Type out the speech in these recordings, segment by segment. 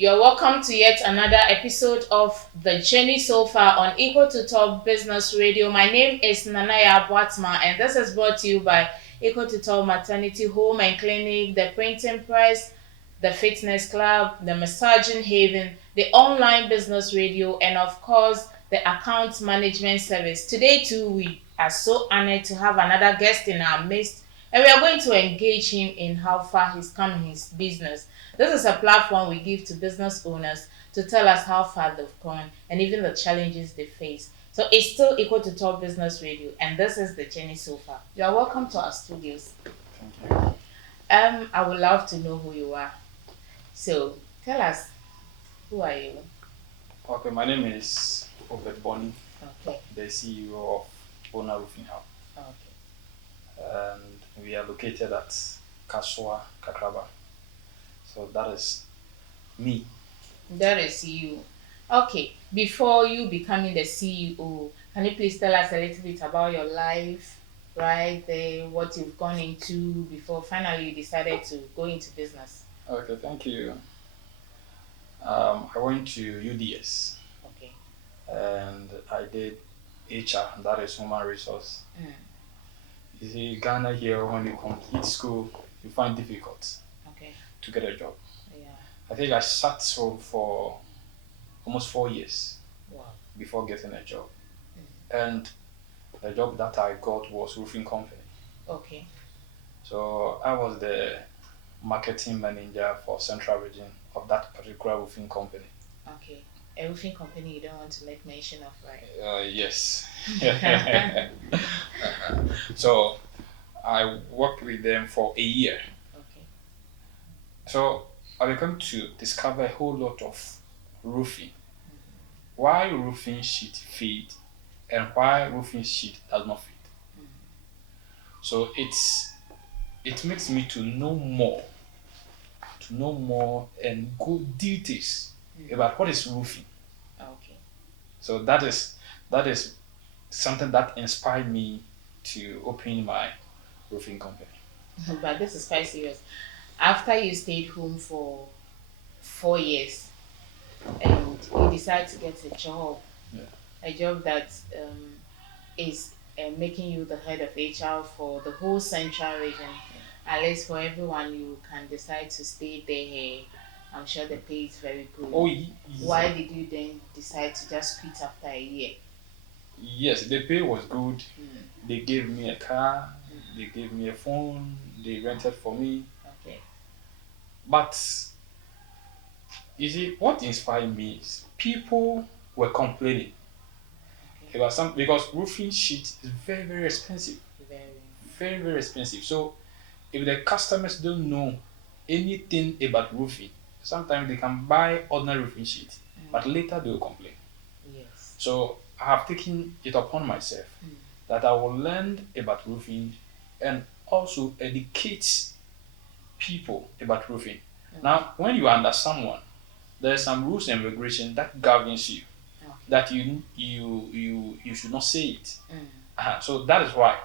You're welcome to yet another episode of The Journey So Far on Equal to Top Business Radio. My name is Nanaya Bwatma, and this is brought to you by Equal to Top Maternity Home and Clinic, the Printing Press, the Fitness Club, the Massaging Haven, the Online Business Radio, and of course, the Account Management Service. Today, too, we are so honored to have another guest in our midst, and we are going to engage him in how far he's come in his business. This is a platform we give to business owners to tell us how far they've gone and even the challenges they face. So it's still equal to Top Business Radio, and this is the journey so far. You are welcome to our studios. Thank you. I would love to know who you are. So tell us, who are you? Okay, my name is Obed Bonney, Okay, the CEO of Bonney Roofing Hub, okay. and we are located at Kaswa, Kakraba. So that is me. That is you. Okay, before you becoming the CEO, can you please tell us a little bit about your life, right there, what you've gone into before finally you decided to go into business? Okay, thank you. I went to UDS Okay. and I did HR, that is human resource. Mm, You see, Ghana here, when you complete school, you find difficult okay. to get a job. Yeah. I think I sat so for almost 4 years Wow. before getting a job. And the job that I got was roofing company. Okay. So I was the marketing manager for central region of that particular roofing company. Okay. A roofing company you don't want to make mention of, right? Yes. So I worked with them for a year. Okay. So I began to discover a whole lot of roofing. Why roofing sheet fit and why roofing sheet does not fit. So it makes me to know more and good details about what is roofing. Okay. So that is something that inspired me to open my roofing company. But this is quite serious. After you stayed home for 4 years and you decide to get Yeah. a job that is making you the head of HR for the whole central region. At least for everyone, you can decide to stay there. I'm sure the pay is very good. Oh, Why did you then decide to just quit after a year? yes, the pay was good. Mm, They gave me a car, they gave me a phone, they rented for me. okay. But you see, what inspired me is people were complaining Okay. about some because roofing sheet is very, very expensive. Very. Very, very expensive. So if the customers don't know anything about roofing, sometimes they can buy ordinary roofing sheet, but later they will complain. Yes. So I have taken it upon myself that I will learn about roofing and also educate people about roofing. Now, when you are under someone, there are some rules and regulations that governs you Okay. that you should not say it. Mm. So that is why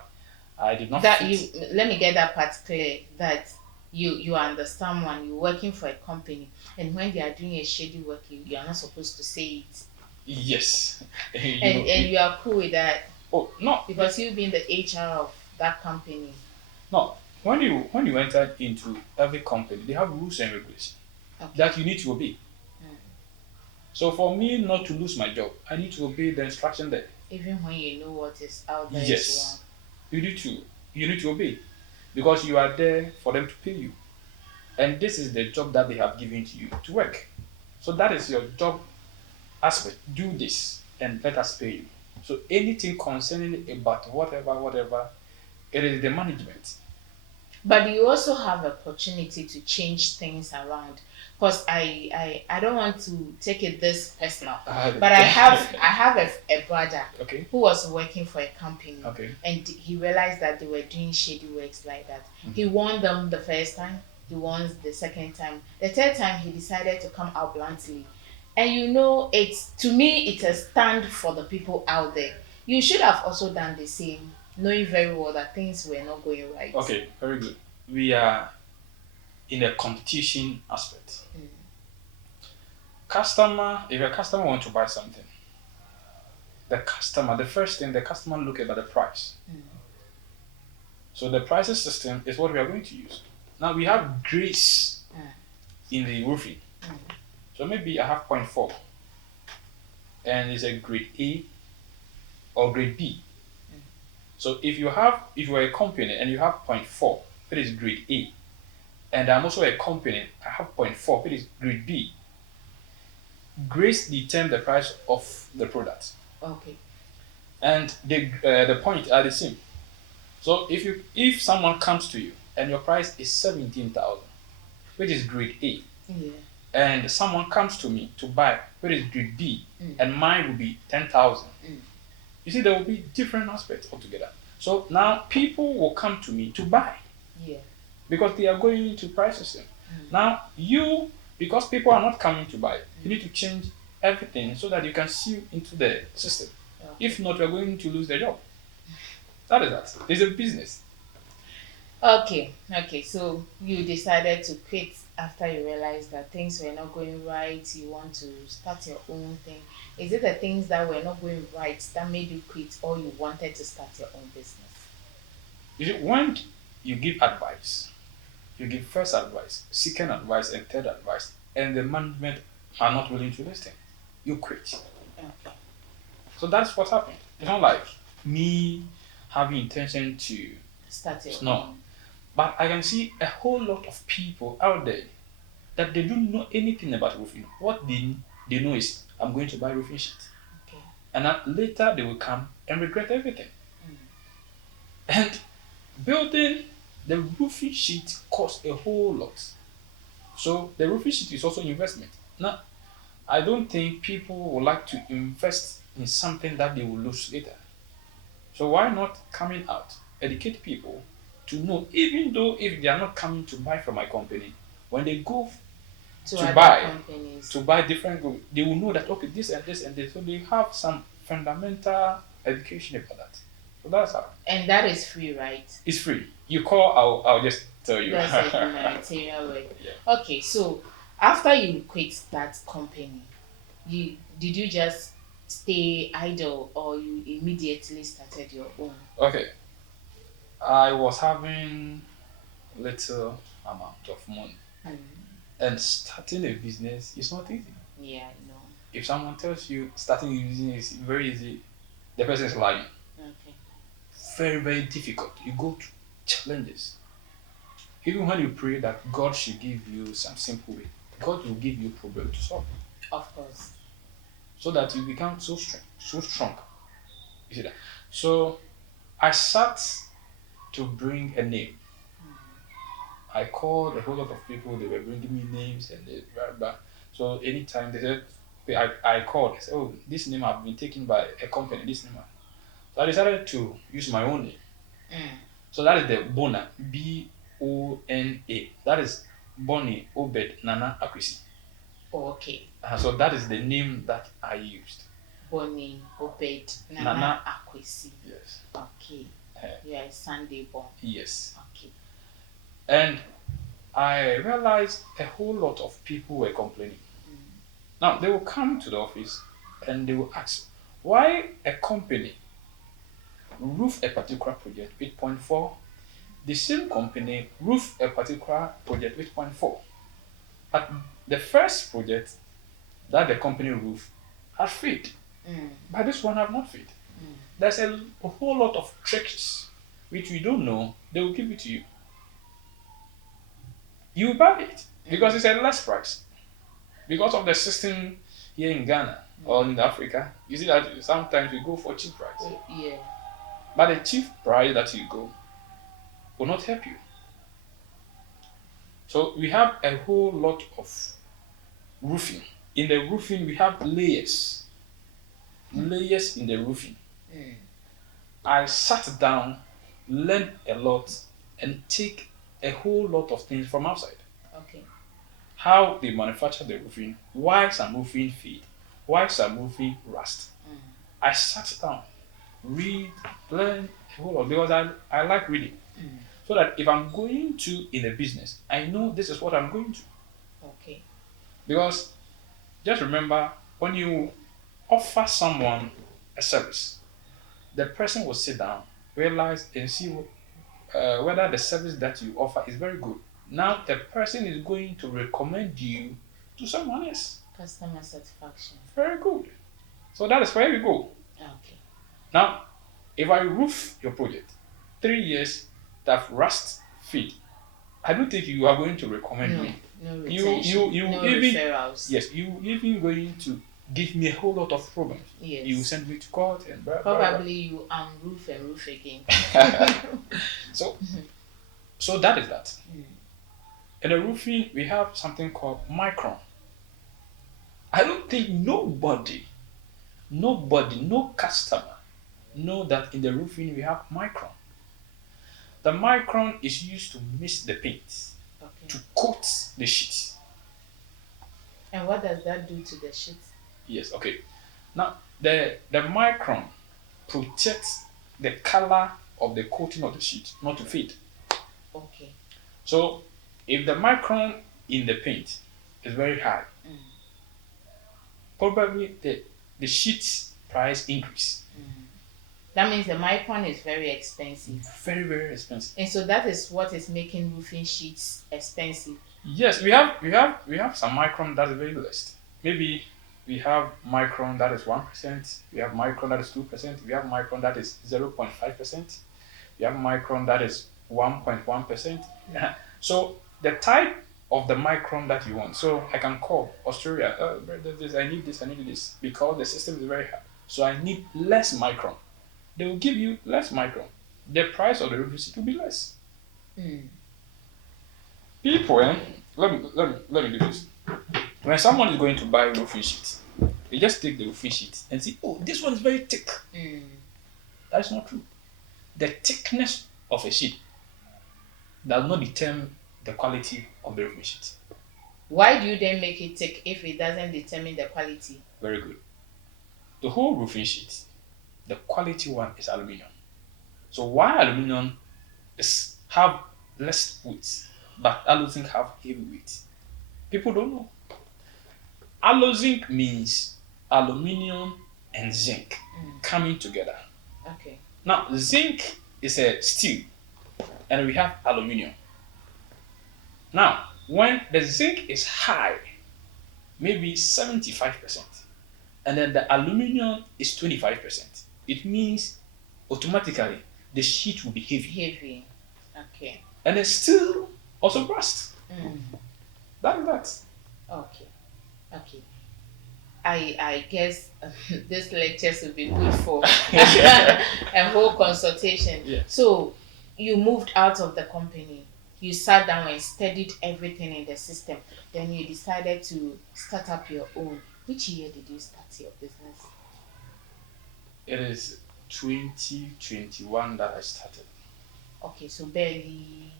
I did not That fit. you let me get that part clear that you understand when you're working for a company and when they are doing a shady work you are not supposed to say it. Yes. You And know, and you are cool with that oh no, because you being the HR of that company. no. When you enter into every company, they have rules and regulations Okay. that you need to obey. Mm. So for me not to lose my job, I need to obey the instruction there. Even when you know what is out there is wrong. Yes, you need to obey because you are there for them to pay you, and this is the job that they have given to you to work. So that is your job aspect. Do this and let us pay you. So anything concerning about whatever, it is the management. But you also have opportunity to change things around because I don't want to take it this personal, but I have a brother Okay. who was working for a company Okay. and he realized that they were doing shady works like that. He warned them the first time, he warned the second time, the third time he decided to come out bluntly. And it's to me it's a stand for the people out there. You should have also done the same, knowing very well that things were not going right. Okay, very good. We are in a competition aspect. if a customer wants to buy something, the first thing the customer look at the price. So the pricing system is what we are going to use. Now we have grades in the roofing. So maybe I have point 4 and it's a grade A or grade B. So if you are a company and you have point 4, that is grade A, and I'm also a company, I have point 4, that is grade B. Grades determine the price of the product. Okay. And the point are the same. So if someone comes to you and your price is 17,000, which is grade A, and someone comes to me to buy, which is grade B, and mine will be 10,000. You see, there will be different aspects altogether. So now people will come to me to buy. Because they are going into price system. Now because people are not coming to buy, you need to change everything so that you can see into the system. If not, we are going to lose the job. That is that. It's a business. Okay. So you decided to quit after you realized that things were not going right. You want to start your own thing. Is it the things that were not going right that made you quit, or you wanted to start your own business? You see, when you give advice, you give first advice, second advice, and third advice, and the management are not willing to listen, you quit. Okay. So that's what happened. It's not like me having intention to Start your no. own. But I can see a whole lot of people out there that they don't know anything about roofing. What they know is, I'm going to buy roofing sheet. Okay. And then later they will come and regret everything. And building the roofing sheet costs a whole lot. So the roofing sheet is also investment. Now, I don't think people would like to invest in something that they will lose later. So why not coming out, educate people to know, even though if they are not coming to buy from my company, when they go to buy different goods, they will know that, okay, this and this and this. So they have some fundamental education about that. So that's how. And that is free, right? It's free. You call, I'll just tell you. That's a humanitarian way. Yeah. Okay, so after you quit that company, did you just stay idle, or you immediately started your own? Okay. I was having little amount of money. And starting a business is not easy. Yeah, I know. If someone tells you starting a business is very easy, the person is lying. Okay. Very, very difficult. You go through challenges. Even when you pray that God should give you some simple way, God will give you problem to solve. Of course. So that you become so strong. You see that? So I sat to bring a name. I called a whole lot of people, they were bringing me names and they blah blah. So anytime they said, I called, I said, oh, this name have been taken by a company, this name. So I decided to use my own name. So that is the Bona, Bona. That is Bonney, Obed, Nana, Akwesi. Okay. So that is the name that I used. Bonney, Obed, Nana, Akwesi. Yes. Okay. You are a Sunday born. Yes. Okay. And I realized a whole lot of people were complaining. Now, they will come to the office and they will ask, why a company roof a particular project with 0.4, the same company roof a particular project with 0.4. But the first project that the company roof has failed. But this one have not failed. There's a whole lot of tricks which we don't know, they will give it to you. You buy it because it's a less price. Because of the system here in Ghana or in Africa, you see that sometimes we go for cheap price. Yeah. But the cheap price that you go will not help you. So we have a whole lot of roofing. In the roofing, we have layers. Layers in the roofing. I sat down, learned a lot, and take a whole lot of things from outside. Okay. How they manufacture the roofing, why some roofing fade, why some roofing rust. I sat down, read, learn a whole lot because I like reading. So that if I'm going to in a business, I know this is what I'm going to. Okay. Because Just remember when you offer someone a service, the person will sit down, realize, and see whether the service that you offer is very good. Now, the person is going to recommend you to someone else. Customer satisfaction. Very good. So that is where we go. Okay. Now, if I roof your project, 3 years that rust feed, I don't think you are going to recommend No, me. no You retention. you No even referrals. yes, you even going to give me a whole lot of problems. Yes. You send me to court and blah, blah, blah. Probably you unroof and roof again. So so that is that. Mm. In the roofing, we have something called micron. I don't think nobody, no customer know that in the roofing we have micron. The micron is used to mix the paint, Okay. to coat the sheet. And what does that do to the sheet? Yes, okay. Now the micron protects the color of the coating of the sheet not to fade. Okay. So if the micron in the paint is very high, Mm. probably the sheet price increase. That means the micron is very expensive. Very, very expensive. And so that is what is making roofing sheets expensive. Yes, we have some micron that is very blessed. Maybe we have micron that is 1%, we have micron that is 2%, we have micron that is 0.5%, we have micron that is 1.1%. So the type of the micron that you want. So I can call Australia, I need this, I need this, because the system is very hard. So I need less micron. They will give you less micron. The price of the roofing sheet will be less. Mm. People, let me do this. When someone is going to buy roofing sheet, they just take the roofing sheet and say, oh, this one is very thick. Mm. That is not true. The thickness of a sheet does not determine the quality of the roofing sheet. Why do you then make it thick if it doesn't determine the quality? Very good. The whole roofing sheet, the quality one is aluminium. So why aluminium is have less weight, but aluzinc have heavy weight? People don't know. Aluzinc means aluminium and zinc coming together. Okay. Now, zinc is a steel, and we have aluminium. Now, when the zinc is high, maybe 75%, and then the aluminium is 25%, it means automatically the sheet will be heavy. Heavy. Okay. And then steel also rust. Mm. That is that. Okay. Okay. I guess this lectures will be good for a whole consultation. Yeah. So you moved out of the company. You sat down and studied everything in the system. Then you decided to start up your own. Which year did you start your business? It is 2021 that I started. Okay, so barely.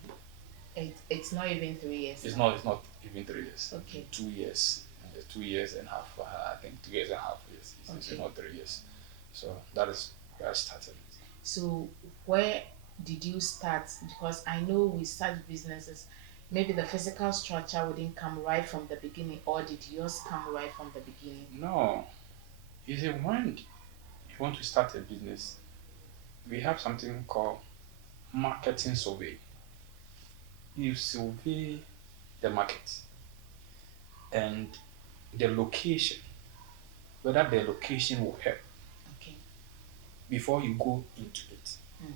It's not even 3 years. It's not even 3 years. Okay. 2 years. 2 years and a half. I think 2 years and a half. Yes. It's Okay. not 3 years. So that is where I started. So where did you start? Because I know we start businesses, maybe the physical structure wouldn't come right from the beginning, or did yours come right from the beginning? No. You see, when you want to start a business, we have something called marketing survey. You survey the market and the location, whether the location will help Okay. before you go into it. Mm.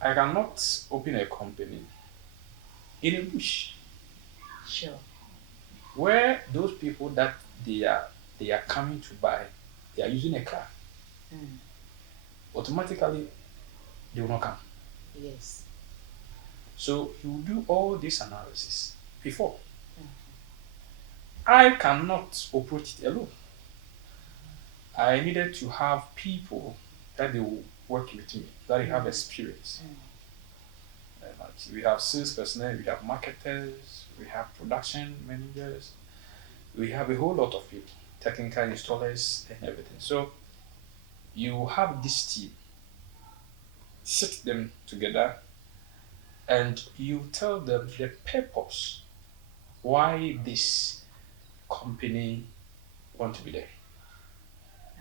I cannot open a company in a bush Sure. where those people that they are coming to buy, they are using a car. Mm. Automatically, they will not come. Yes. So you do all this analysis before. I cannot operate it alone. I needed to have people that they will work with me, that they have experience. Like we have sales personnel, we have marketers, we have production managers, we have a whole lot of people, technical installers and everything. So you have this team, sit them together, and you tell them the purpose why this company want to be there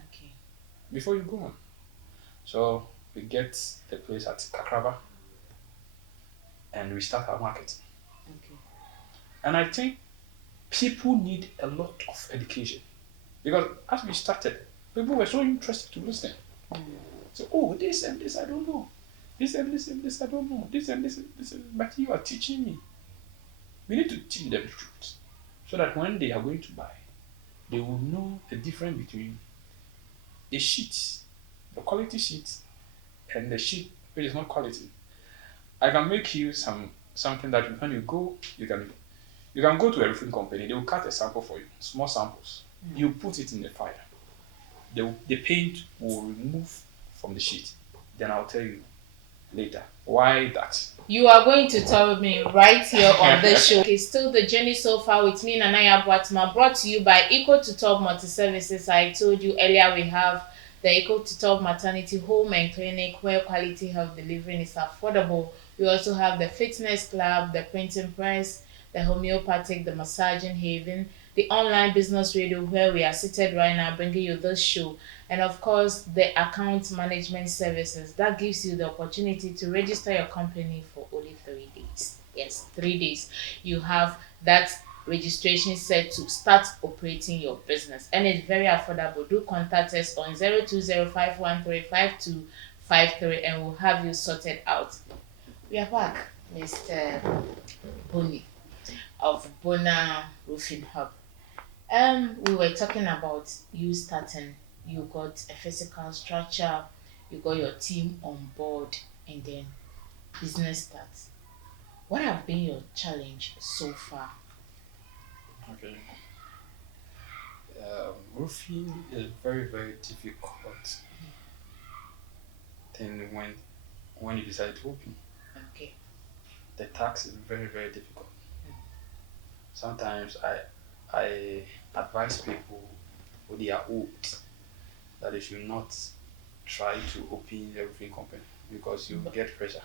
Okay. before you go on. So we get the place at Kakraba and we start our marketing. Okay. And I think people need a lot of education because as we started, people were so interested to listen. So, oh, this and this I don't know. This and this and this I don't know. This and this and this, but you are teaching me. We need to teach them the truth so that when they are going to buy, they will know the difference between a sheet, the quality sheet, and the sheet which is not quality. I can make you something that when you go, you can go to a roofing company. They will cut a sample for you, small samples. You put it in the fire. The paint will remove from the sheet. Then I'll tell you later why that. You are going to tell me right here on this show. Okay, still the journey so far with me, Nanaya Bwatma, brought to you by Equal to Top Multi Services. I told you earlier we have the Equal to Top Maternity Home and Clinic where quality health delivering is affordable. We also have the Fitness Club, the Printing Press, the Homeopathic, the Massaging Haven, the Online Business Radio where we are seated right now bringing you this show, and of course the Account Management Services that gives you the opportunity to register your company for only 3 days. Yes, 3 days. You have that registration set to start operating your business and it's very affordable. Do contact us on 0205135253 and we'll have you sorted out. We are back, Mr. Bonney of Bona Roofing Hub. We were talking about you starting. You got a physical structure, you got your team on board, and then business starts. What have been your challenge so far? Okay. Roofing is very, very difficult thing when you decide to open. Okay. The tax is very, very difficult. Sometimes I advise people who they are old that they should not try to open a roofing company because you get pressure.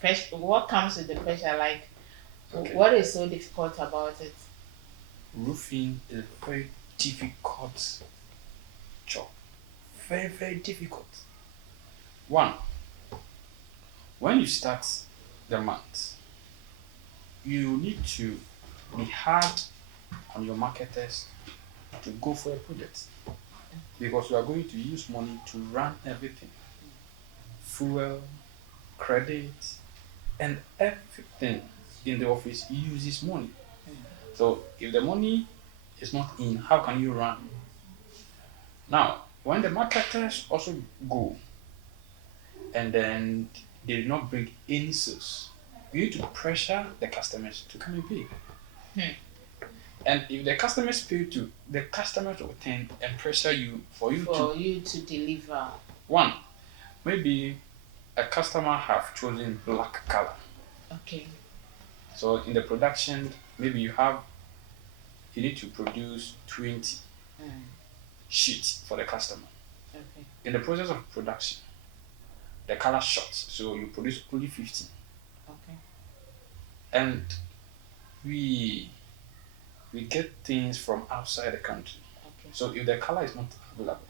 Pressure. What comes with the pressure? Like, Okay. what is so difficult about it? Roofing is a very difficult job. Very, very difficult. One, when you start the month, you need to be hard on your marketers to go for a project because you are going to use money to run everything, fuel, credit, and everything in the office uses money. So if the money is not in, how can you run? Now, when the marketers also go and then they do not bring any sales, you need to pressure the customers to come and pay. And if the customers pay too, the customers will tend and pressure you for you to deliver. One, maybe a customer have chosen black color. Okay. So in the production, maybe you need to produce 20 sheets for the customer. Okay. In the process of production, the color short, so you produce only 50. Okay. And we get things from outside the country. Okay. So if the color is not available,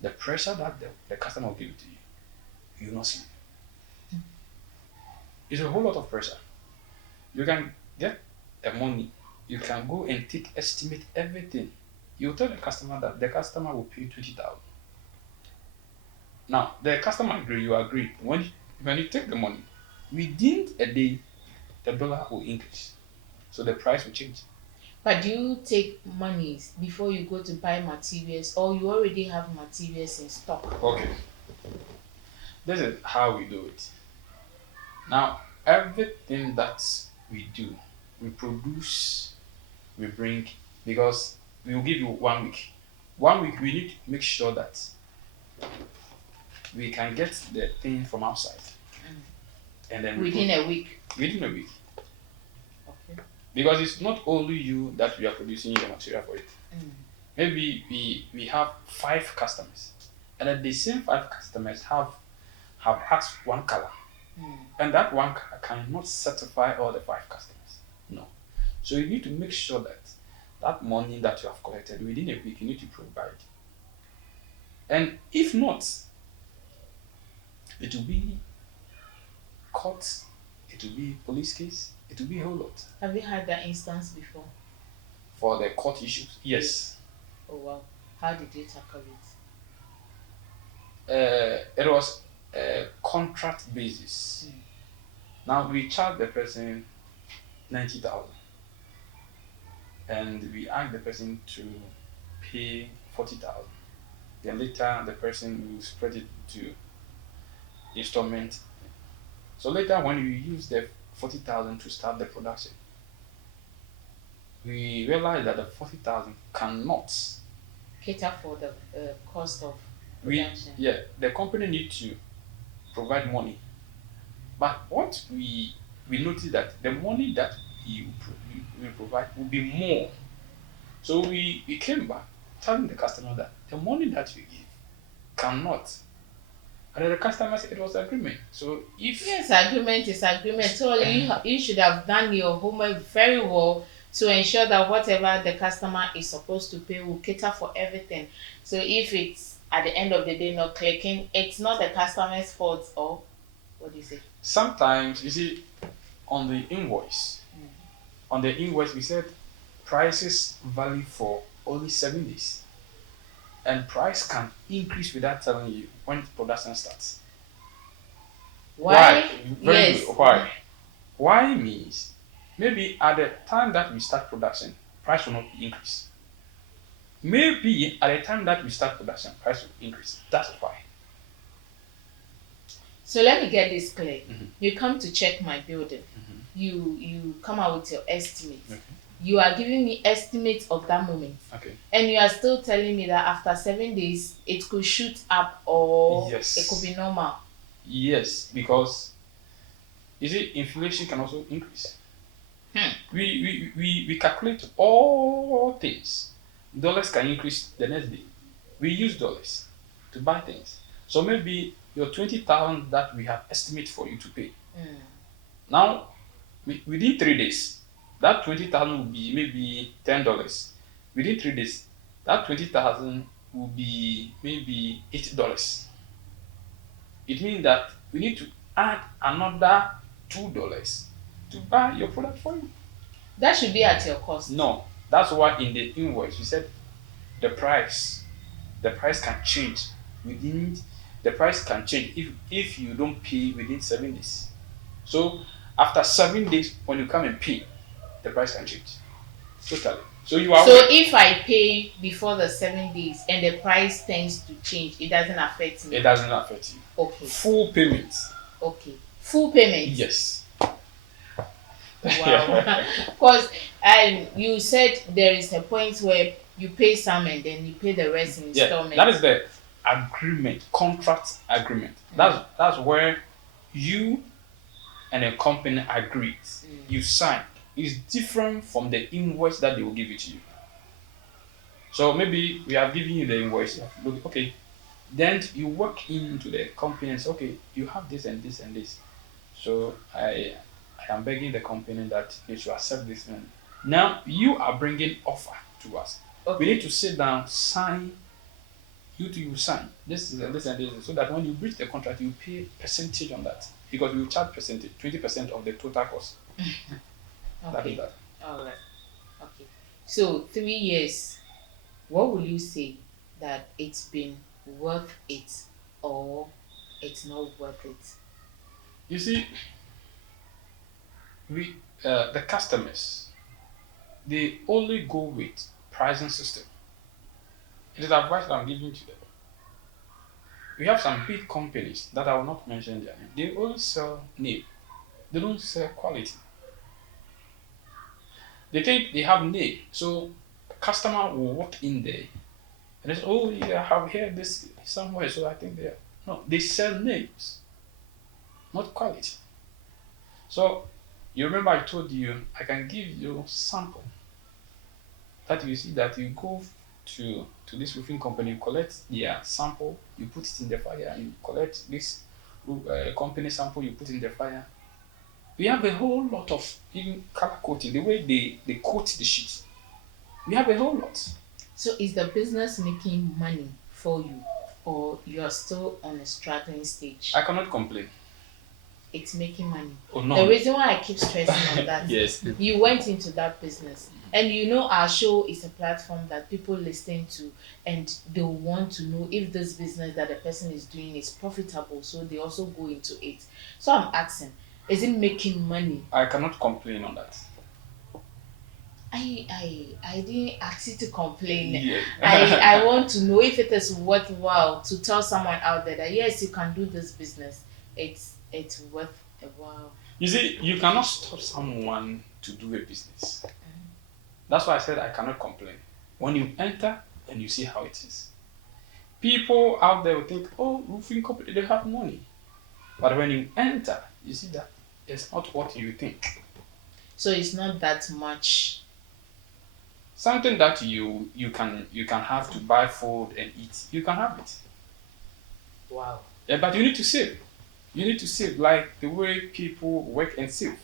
the pressure that the customer will give to you, you will not see it. It's a whole lot of pressure. You can get the money, you can go and estimate everything. You tell the customer that the customer will pay 20,000. Now the customer agree, you agree. When you take the money, within a day, the dollar will increase, so the price will change. But do you take monies before you go to buy materials or you already have materials in stock? Okay. This is how we do it. Now, everything that we do, we produce, we bring, because we will give you 1 week. 1 week, we need to make sure that we can get the thing from outside. And then within a week. Within a week. Okay. Because it's not only you that we are producing the material for it. Maybe we have 5 customers, and then the same 5 customers have asked one color, and that one color cannot satisfy all the 5 customers. No, so you need to make sure that that money that you have collected within a week, you need to provide. And if not, it will be court, it will be police case, it will be a whole lot. Have you had that instance before? For the court issues, yes. Oh wow. How did you tackle it? It was a contract basis. Now we charge the person 90,000, and we ask the person to pay 40,000. Then later the person will spread it to installment. So later when we use the 40,000 to start the production, we realize that the 40,000 cannot. Cater for the cost of We production. yeah, the company need to provide money, but what we notice that the money that we provide will be more. So we came back telling the customer that the money that you give cannot. And then the customer said it was agreement. So if Yes, agreement is agreement. So you should have done your homework very well to ensure that whatever the customer is supposed to pay will cater for everything. So if it's at the end of the day not clicking, it's not the customer's fault, or what do you say? sometimes you see on the invoice, we said prices valid for only 7 days. And price can increase without telling you when production starts. Why? Very Yes. good. Why? Why means maybe at the time that we start production, price will not increase. Maybe at the time that we start production, price will increase. That's why. So let me get this clear. Mhm. You come to check my building. You come out with your estimate. Okay. You are giving me estimates of that moment. Okay. And you are still telling me that after 7 days it could shoot up, or Yes. it could be normal. Yes, because you see, inflation can also increase. We calculate all things. Dollars can increase the next day. We use dollars to buy things. So maybe your 20,000 that we have estimate for you to pay. Now, within 3 days, that 20,000 will be maybe $10. Within 3 days, that 20,000 will be maybe $8. It means that we need to add another $2 to buy your product for you. That should be at your cost. No, that's why in the invoice we said the price can change within. The price can change if you don't pay within 7 days. So after 7 days, when you come and pay, the price can change totally. So you are. So if I pay before the 7 days and the price tends to change, it doesn't affect me. It doesn't affect you. Okay. Full payment. Okay. Full payment. Yes. Wow. Because you said there is a point where you pay some and then you pay the rest in installments. That is the agreement, contract agreement. That's where you and a company agreed. You sign. It's different from the invoice that they will give it to you. So maybe we have given you the invoice. You have look, okay. Then you work into the company and say, okay, you have this and this and this. So I am begging the company that they should accept this one. Now you are bringing offer to us. Okay. We need to sit down, sign. You sign. This is and this and this, so that when you breach the contract, you pay percentage on that, because we charge percentage, 20% of the total cost. Okay. That is that. All right. Okay. So 3 years, what will you say that it's been worth it, or it's not worth it? You see, the customers, they only go with pricing system. It is advice that I'm giving to them. We have some big companies that I will not mention their name. They only sell name. They don't sell quality. They think they have name, so customer will walk in there and they say, "Oh yeah, I have heard this somewhere, so I think they are." No, they sell names, not quality. So you remember I told you I can give you sample that you see that you go to this roofing company, you collect their sample, you put it in the fire, you collect this company sample, you put in the fire. We have a whole lot of even color coating, the way they coat the sheet. We have a whole lot. So is the business making money for you, or you're still on a struggling stage? I cannot complain. It's making money. Oh The no. reason why I keep stressing on that, Yes. you went into that business, and you know our show is a platform that people listen to, and they want to know if this business that the person is doing is profitable, so they also go into it. So I'm asking, is it making money? I cannot complain on that. I didn't ask you to complain. Yeah. I want to know if it is worthwhile to tell someone out there that yes, you can do this business. It's worth a while. You see, you cannot stop someone to do a business. That's why I said I cannot complain. When you enter and you see how it is, people out there will think, oh, roofing company, they have money. But when you enter, you see that it's not what you think. So it's not that much. Something that you can have to buy food and eat, you can have it. Wow. Yeah, but you need to save. You need to save like the way people work and save.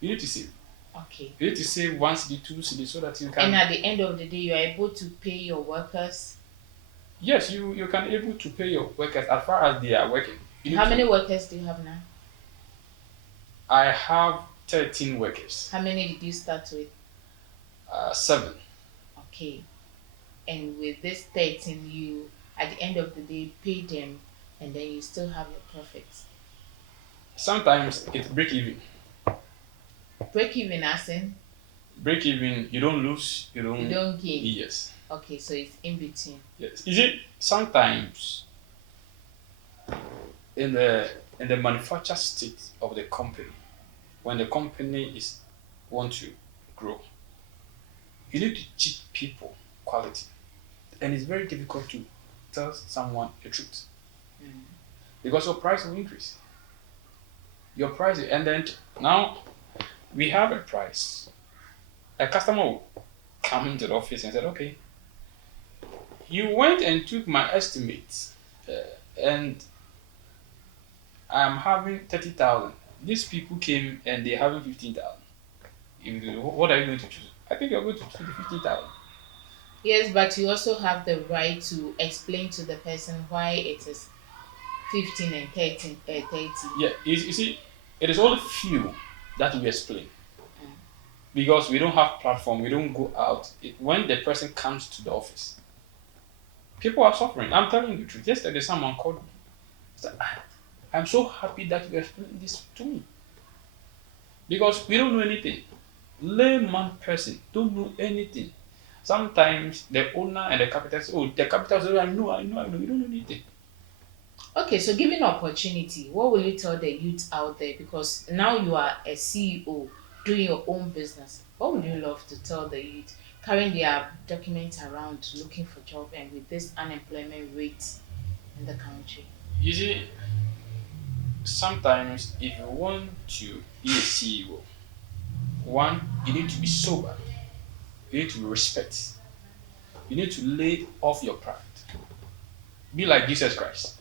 You need to save. Okay. You need to save 1 cedi, 2 cedi so that you And can. at the end of the day, you are able to pay your workers. Yes, you can able to pay your workers as far as they are working. How many workers do you have now? I have 13 workers. How many did you start with? 7. Okay. And with this 13, you at the end of the day pay them, and then you still have your profits. Sometimes it's break even. Break even as in Break even, you don't lose, you you don't gain. Yes. Okay, so it's in between. Yes. Is it sometimes in the manufacture state of the company, when the company is want to grow, you need to teach people quality. And it's very difficult to tell someone the truth. Because your price will increase. Your price, and then now we have a price. A customer will come into the office and said, okay, you went and took my estimate, and I'm having 30,000. These people came and they're having 15,000. What are you going to choose? I think you're going to choose the 15,000. Yes, but you also have the right to explain to the person why it is 15 and 30. Yeah, you see, it is only few that we explain. Because we don't have platform, we don't go out. When the person comes to the office, people are suffering. I'm telling you the truth. Yesterday, someone called me. Said, I'm so happy that you explained this to me. Because we don't know anything. Layman person don't know anything. Sometimes the owner and the capital say, oh, the capital says, I know, you don't know anything. Okay, so given opportunity, what will you tell the youth out there? Because now you are a CEO doing your own business. What would you love to tell the youth carrying their documents around looking for job and with this unemployment rate in the country? You see, sometimes if you want to be a CEO, one, you need to be sober. You need to be respect. You need to lay off your pride. Be like Jesus Christ.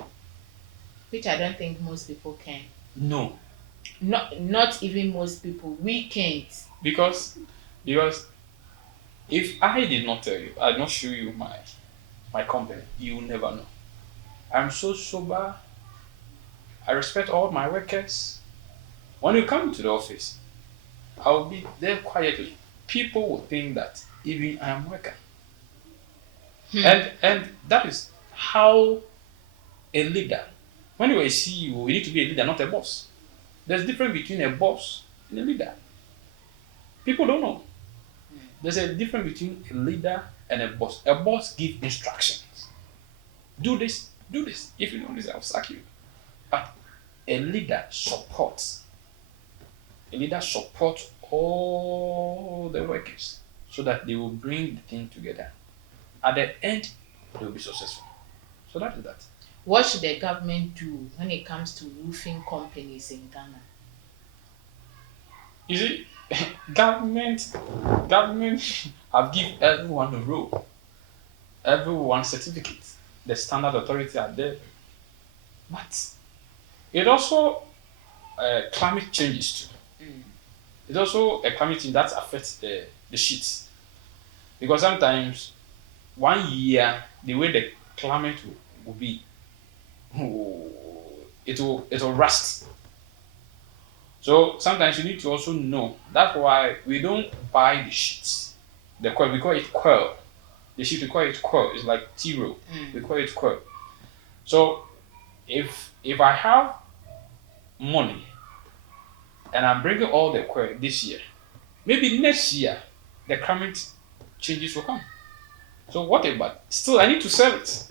Which I don't think most people can. No. Not even most people. We can't. Because if I did not tell you, I did not show you my company, you will never know. I'm so sober. I respect all my workers. When you come to the office, I'll be there quietly. People will think that even I am working. And that is how a leader. When you are a CEO, you need to be a leader, not a boss. There's a difference between a boss and a leader. People don't know. There's a difference between a leader and a boss. A boss gives instructions. Do this, do this. If you don't do this, I'll sack you. But a leader supports. A leader supports all the workers so that they will bring the thing together. At the end, they will be successful. So that is that. What should the government do when it comes to roofing companies in Ghana? You see, government have given everyone a role, everyone certificate. The standard authority are there, but it also climate changes too. It's also a climate change that affects the sheets, Because sometimes 1 year, the way the climate will be, it will rust. So sometimes you need to also know. That's why we don't buy the sheets. The coil, we call it coil. The sheet, we call it coil. It's like T-row. We call it coil. So if I have money and I'm bringing all the coil this year, maybe next year the climate changes will come. So what about? Still, I need to sell it.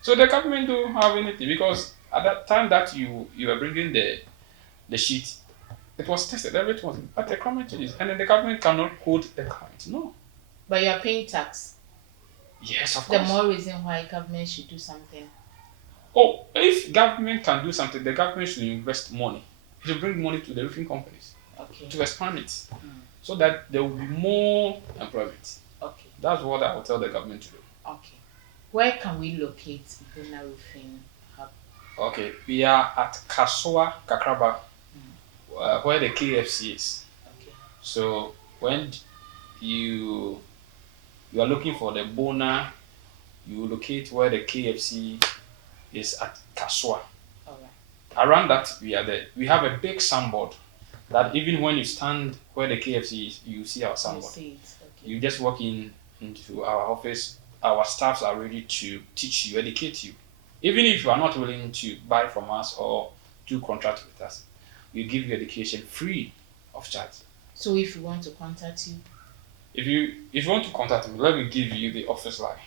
So the government don't have anything because at that time that you were bringing the sheet, it was tested, everything was, but the climate changes, and then the government cannot hold the climate. No. But you're paying tax. Yes, of The course. more reason why government should do something. Oh, if government can do something, the government should invest money. It should bring money to the roofing companies Okay. to expand it, so that there will be more employment. Okay. That's what I will tell the government to do. Okay. Where can we locate Bonney Roofing Hub? Okay, we are at Kasua Kakraba, where the KFC is. Okay. So when you you are looking for the Bonney, you locate where the KFC is at Kasua. Alright. Around that, we are there. We have a big signboard that even when you stand where the KFC is, you see our I signboard. see it. Okay. You just walk into our office. Our staffs are ready to teach you, educate you. Even if you are not willing to buy from us or do contract with us, we give you education free of charge. So if you want to contact you, If you want to contact me, let me give you the office line.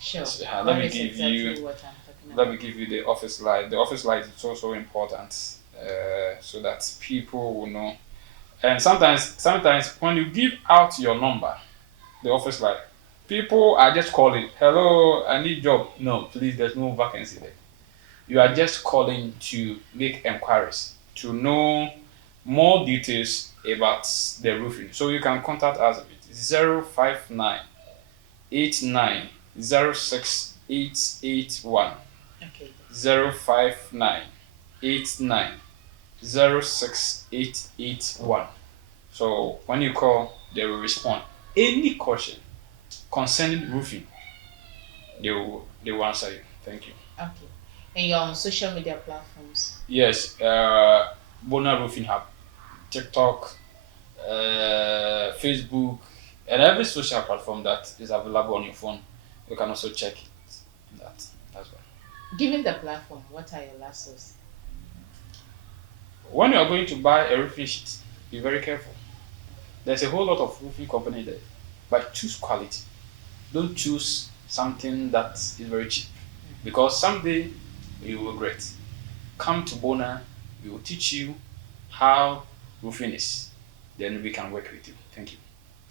sure. Let That me is give exactly you what I'm talking let about. me give you the office line. The office line is also important, so that people will know. And sometimes when you give out your number, the office line, people are just calling. Hello, I need job. No, please, there's no vacancy there. You are just calling to make enquiries, to know more details about the roofing. So you can contact us with 059 89 06881. Okay. 059 89 06881. So when you call, they will respond. Any question concerning roofing, they will answer you. Thank you. Okay. And you're on social media platforms. Yes, Bonney Roofing Hub, TikTok, Facebook, and every social platform that is available on your phone. You can also check it. That's well. Given the platform, what are your last words? When you are going to buy a roofing sheet, be very careful. There's a whole lot of roofing company there, but choose quality. Don't choose something that is very cheap, because someday you will regret. Come to Bonney, we will teach you how roofing is. Then we can work with you. Thank you.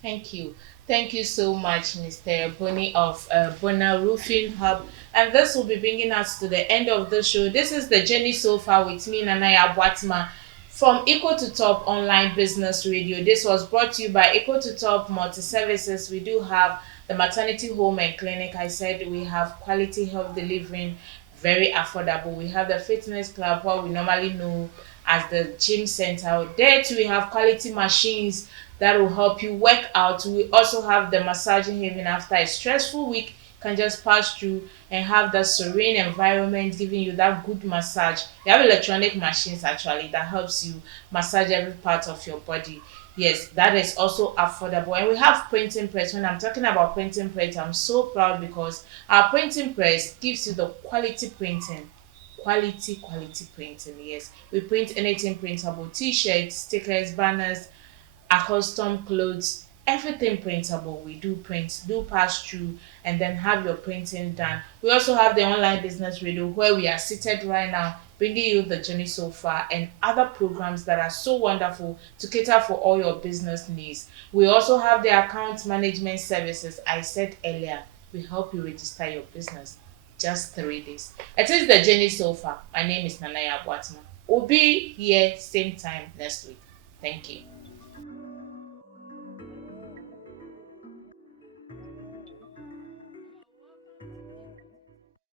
Thank you. Thank you so much, Mr. Bonney of Bonney Roofing Hub. And this will be bringing us to the end of the show. This is the journey so far with me, Nanaya Bwatma, from Equal to Top Online Business Radio. This was brought to you by Equal to Top Multi Services. We do have the maternity home and clinic. I said we have quality health delivering, very affordable. We have the fitness club, what we normally know as the gym center. There too, we have quality machines that will help you work out. We also have the massaging haven after a stressful week. Can just pass through and have that serene environment giving you that good massage. We have electronic machines actually that helps you massage every part of your body. Yes, that is also affordable. And we have printing press. When I'm talking about printing press, I'm so proud because our printing press gives you the quality printing. Quality printing. Yes, we print anything printable: t-shirts, stickers, banners, custom clothes, everything printable. We do print, do pass through, and then have your printing done. We also have the online business radio where we are seated right now, bringing you the journey so far and other programs that are so wonderful to cater for all your business needs. We also have the account management services. I said earlier, we help you register your business. Just 3 days. It is the journey so far. My name is Nanaya Bwatma. We'll be here same time next week. Thank you.